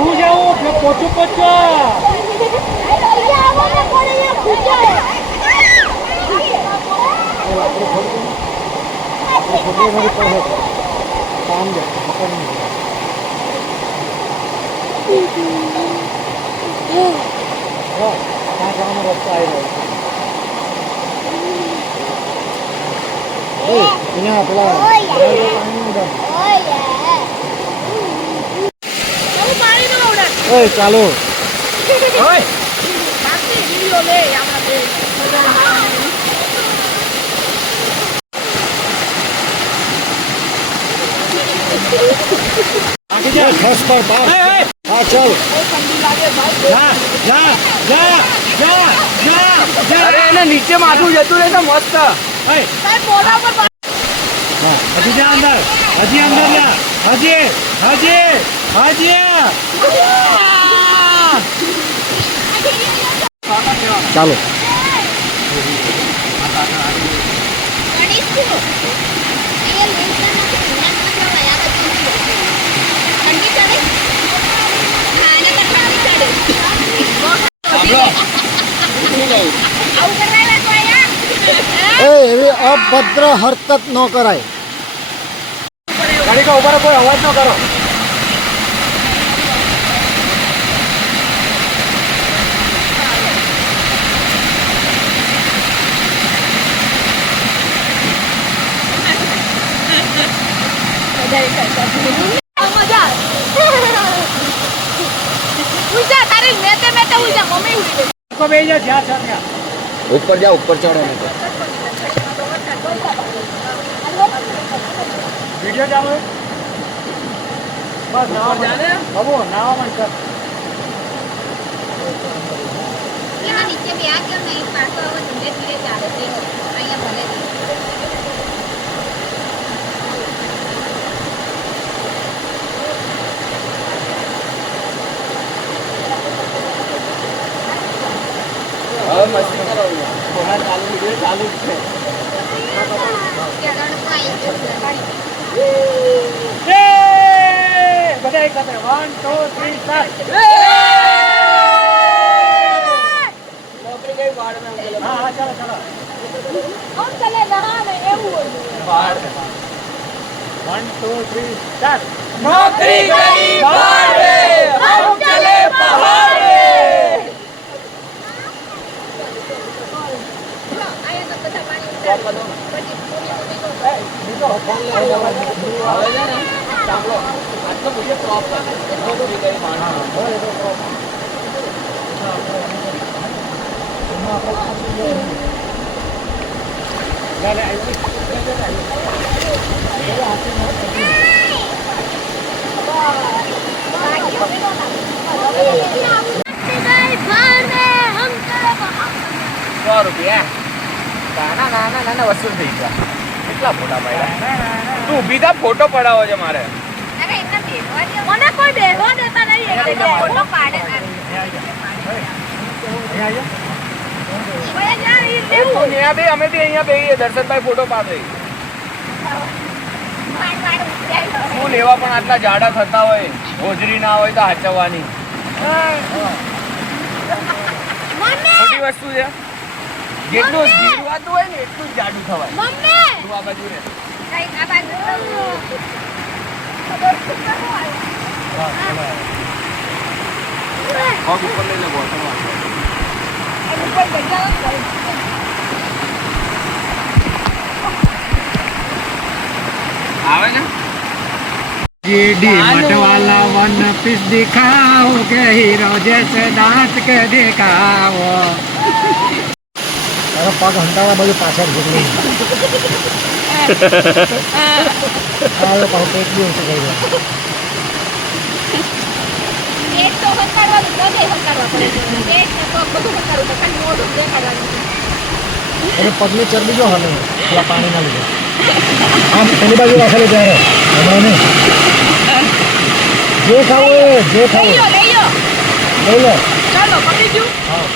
હું જાઉં પોચું પોચો રસ્તો આવી રહ્યો પેલા ચાલો बस पर पास हाँ चल जा जा जा जा जा अरे ना नीचे माथું જતું રહે તો મસ્ત હે સાહેબ બોલા પર હા હજી જા અંદર જા હજી ચાલો એવી અભદ્ર હરકત ન કરાય ગાડી કા ઉપર કોઈ અવાજ ન કરો ऊपर जाओ ऊपर चढ़ो वीडियो चालू है बस नाव जाने बाबू नाव मन कर यहाँ नीचे भी आ क्यों नहीं पास और धीरे धीरे चालू थे અહીંયા ભલે मस्ती करो बाहर चालू वीडियो चालू है बधाई करते 1 2 3 स्टार्ट नौकरी गई बाढ़ में हां हां चलो चलो हम चले नहाने એવું बाढ़ 1 2 3 स्टार्ट नौकरी गई बाढ़ में हम चले पहाड़ में ₹100 વસૂલ થઈ ગયા કેટલા ફોટા પાડ્યા તું ઊભી થા ફોટો પડાવો છે મારે અરે એના બેહવા મને કોઈ બેહવા દેતા નહીં એક જગ્યાએ ફોટો પાડે અમે બી અહીંયા બેહીએ દર્શનભાઈ ફોટો પાડે શું લેવા પણ આટલા જાડા થતા હોય હોજરી ના હોય તો હાચવવાની ખોટી વસ્તુ છે જેટલું જીરવાતું હોય ને એટલું જ જાડું થવાય મમ્મી તું આ બાજુ રે કઈ આ બાજુ પગ ઉપર લઈ લે બોટલ આવે ને डी मट वाला वन पीस दिखाओ के हीरो जैसे दांत के दिखाओ अरे पग हंटावा बाजू पाछળ ઘૂમલી આલો પાછો એક દિવસ કરી દે એક તો હકારવા દે હકારવા પડે એક તો બધું હકારવું તો ખાલી મોઢું દેખાડવાનું અરે પગની ચરબી જો હલે પેલા પાણી ના લીધે આમ પેલી બાજુ રાખેલી ત્યારે હમણાં નહીં જે ખાવું એ જે લઈ ખાવું લો લઈ લો લઈ લો ચાલો પતી ગયું હા